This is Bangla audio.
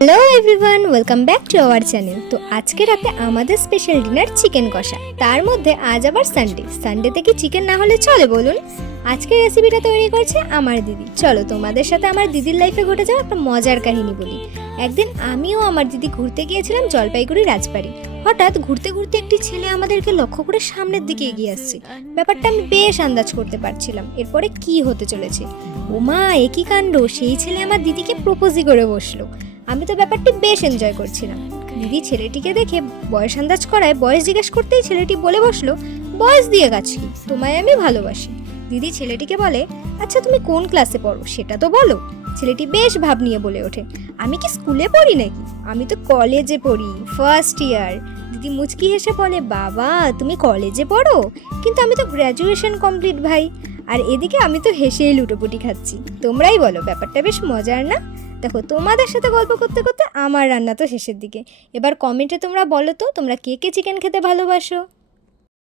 Hello everyone, welcome back to our channel. তো আজকে রাতে আমাদের স্পেশাল ডিনার চিকেন কষা, তার মধ্যে আজ আবার সানডেতে কি চিকেন না হলে চলে বলুন? আজকের রেসিপিটা তৈরি করছে আমার দিদি। চলো তোমাদের সাথে আমার দিদির লাইফে ঘটে যাওয়া একটা মজার কাহিনী বলি। একদিন আমিও আমার দিদি ঘুরতে গিয়েছিলাম জলপাইগুড়ি রাজবাড়ি। হঠাৎ ঘুরতে ঘুরতে একটি ছেলে আমাদেরকে লক্ষ্য করে সামনের দিকে এগিয়ে আসছে। ব্যাপারটা আমি বেশ আন্দাজ করতে পারছিলাম এরপরে কি হতে চলেছে। ওমা, একই কাণ্ড! সেই ছেলে আমার দিদিকে প্রপোজই করে বসলো। আমি তো ব্যাপারটি বেশ এনজয় করছিলাম। দিদি ছেলেটিকে দেখে বয়স আন্দাজ করায় বয়স জিজ্ঞেস করতেই ছেলেটি বলে বসলো, বয়স দিয়ে গাছ কি, তোমায় আমি ভালোবাসি। দিদি ছেলেটিকে বলে, আচ্ছা তুমি কোন ক্লাসে পড়ো সেটা তো বলো। ছেলেটি বেশ ভাব নিয়ে বলে ওঠে, আমি কি স্কুলে পড়ি নাকি, আমি তো কলেজে পড়ি, ফার্স্ট ইয়ার। দিদি মুচকি হেসে বলে, বাবা তুমি কলেজে পড়ো, কিন্তু আমি তো গ্র্যাজুয়েশন কমপ্লিট ভাই। আর এদিকে আমি তো হেসেই লুটোপুটি খাচ্ছি। তোমরাই বলো, ব্যাপারটা বেশ মজার না? দেখো, তোমাদের সাথে গল্প করতে করতে আমার রান্না তো শেষের দিকে। এবার কমেন্টে তোমরা বলো তো তোমরা কে কে চিকেন খেতে ভালোবাসো।